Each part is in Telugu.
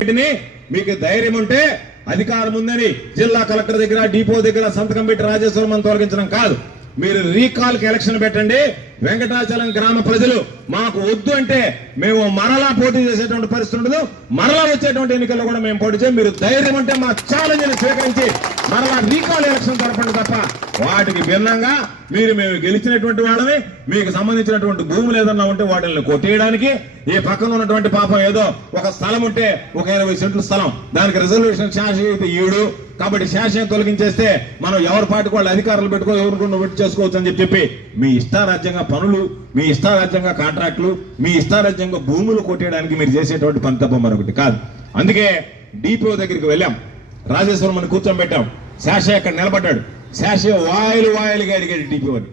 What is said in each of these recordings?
వీటిని మీకు ధైర్యం ఉంటే అధికారం ఉందని జిల్లా కలెక్టర్ దగ్గర డిపో దగ్గర సంతకం పెట్టి రాజేశ్వరం తొలగించడం కాదు. మీరు రీకాల్ ఎలక్షన్ పెట్టండి. వెంకటాచలం గ్రామ ప్రజలు మాకు వద్దు అంటే మేము మరలా పోటీ చేసేటువంటి పరిస్థితి ఉండదు. మరలా వచ్చేటువంటి ఎన్నికల్లో కూడా మేము పోటీ చేయం. మీరు ధైర్యం అంటే మా ఛాలెంజ్ని స్వీకరించి మరలా రీకాల్ ఎలక్షన్ జరపండి తప్ప వాటికి భిన్నంగా మీరు మేము గెలిచినటువంటి వాళ్ళని మీకు సంబంధించినటువంటి భూములు ఏదన్నా ఉంటే వాటిని కొట్టేయడానికి ఈ పక్కన ఉన్నటువంటి పాపం ఏదో ఒక స్థలం ఉంటే ఒక ఇరవై సెంట్ల స్థలం. దానికి రిజర్వేషన్ శాసనం అయితే ఏడు కాబట్టి శాసనం తొలగించేస్తే మనం ఎవరి పాటికి వాళ్ళు అధికారులు పెట్టుకో ఎవరికొండ పెట్టి చేసుకోవచ్చు అని చెప్పి మీ ఇష్టారాజ్యంగా పనులు మీ ఇష్టారాజ్యంగా కాంట్రాక్టులు మీ ఇష్టారాజ్యంగా భూములు కొట్టేయడానికి మీరు చేసేటువంటి పని తప్ప మరొకటి కాదు. అందుకే డిపిఓ దగ్గరికి వెళ్ళాం. రాజేశ్వరం అని కూర్చోబెట్టాం శాష అక్కడ నిలబడ్డాడు. శాష వాయిలు వాయిలుగా అడిగాడు డిపిఓని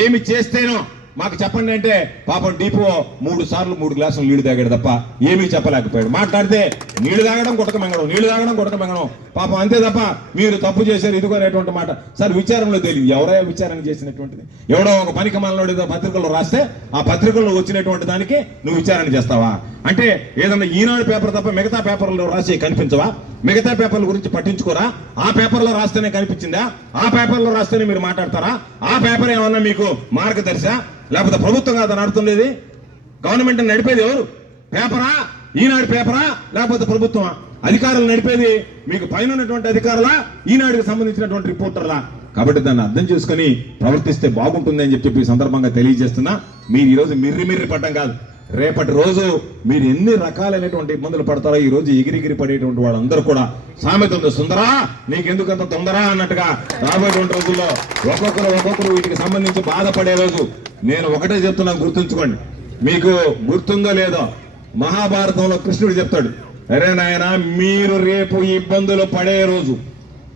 ఏమి చేస్తేనో మాకు చెప్పండి అంటే పాపం డిపో మూడు సార్లు మూడు గ్లాసులు నీళ్ళు తాగాడు తప్ప ఏమీ చెప్పలేకపోయాడు. మాట్లాడితే నీళ్ళు తాగడం గుటక మెంగడం నీళ్ళు తాగడం గుటక మెంగడం. పాపం అంతే తప్ప మీరు తప్పు చేశారు ఇదిగో అనేటువంటి మాట. సార్ విచారంలో తెలియదు. ఎవరో విచారణ చేసినటువంటిది. ఎవడో ఒక పనికి మనలోడు ఏదో పత్రికల్లో రాస్తే ఆ పత్రికల్లో వచ్చినటువంటి దానికి నువ్వు విచారణ చేస్తావా? అంటే ఏదన్నా ఈనాడు పేపర్ తప్ప మిగతా పేపర్లో రాసి కనిపించవా? మిగతా పేపర్ల గురించి పట్టించుకోరా? ఆ పేపర్లో రాస్తేనే కనిపించిందా? ఆ పేపర్లో రాస్తేనే మీరు మాట్లాడతారా? ఆ పేపర్ ఏమన్నా మీకు మార్గదర్శ లేకపోతే ప్రభుత్వం కాదా నడుతుండేది గవర్నమెంట్ నడిపేది ఎవరు? పేపరా? ఈనాడు పేపరా? లేకపోతే ప్రభుత్వమా? అధికారులు నడిపేది మీకు పైన ఉన్నటువంటి అధికారులా? ఈనాడుకి సంబంధించినటువంటి రిపోర్టర్లా? కాబట్టి దాన్ని అర్థం చేసుకొని ప్రవర్తిస్తే బాగుంటుంది అని చెప్పి సందర్భంగా తెలియజేస్తున్నా. మీరు ఈరోజు మిర్రి మిర్రి పడ్డం కాదు. రేపటి రోజు మీరు ఎన్ని రకాలైనటువంటి ఇబ్బందులు పడతారో ఈ రోజు ఎగిరిగిరి పడేటువంటి వాళ్ళందరూ కూడా సామెత ఉంది. సుందరా నీకెందుకంత తొందరా అన్నట్టుగా రాబోయేటువంటి రోజుల్లో ఒక్కొక్కరు ఒక్కొక్కరు వీటికి సంబంధించి బాధపడే రోజు. నేను ఒకటే చెప్తున్నాను గుర్తుంచుకోండి. మీకు గుర్తుందో లేదో మహాభారతంలో కృష్ణుడు చెప్తాడు అరే నాయన మీరు రేపు ఇబ్బందులు పడే రోజు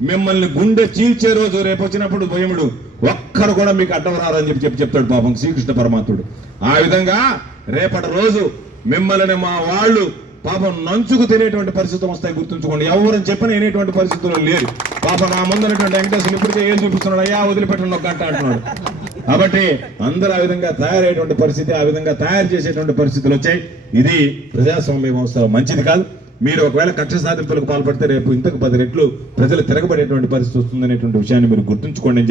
మిమ్మల్ని గుండె చీల్చే రోజు రేపు వచ్చినప్పుడు భయముడు ఒక్కడు కూడా మీకు అడ్డం రారని చెప్పి చెప్పి చెప్తాడు పాపం శ్రీకృష్ణ పరమాత్ముడు. ఆ విధంగా రేపటి రోజు మిమ్మల్ని మా వాళ్ళు పాపం నంచుకు తినేటువంటి పరిస్థితులు వస్తాయి గుర్తుంచుకోండి. ఎవరని చెప్పని వినేటువంటి పరిస్థితులు లేదు పాపం నా ముందున్నటువంటి వెంకటేశ్వరులు ఇప్పటికే ఏం చూపిస్తున్నాడు? అయ్యా వదిలిపెట్టండి ఒక గంట అంటున్నాడు. కాబట్టి అందరూ ఆ విధంగా తయారయ్యేటువంటి పరిస్థితి ఆ విధంగా తయారు చేసేటువంటి పరిస్థితులు వచ్చాయి. ఇది ప్రజాస్వామ్య వ్యవస్థ మంచిది కాదు. మీరు ఒకవేళ కక్ష సాధింపులకు పాల్పడితే రేపు ఇంతకు పది రెట్లు ప్రజలు తిరగబడేటువంటి పరిస్థితి వస్తుందనేటువంటి విషయాన్ని మీరు గుర్తుంచుకోండి అని చెప్పి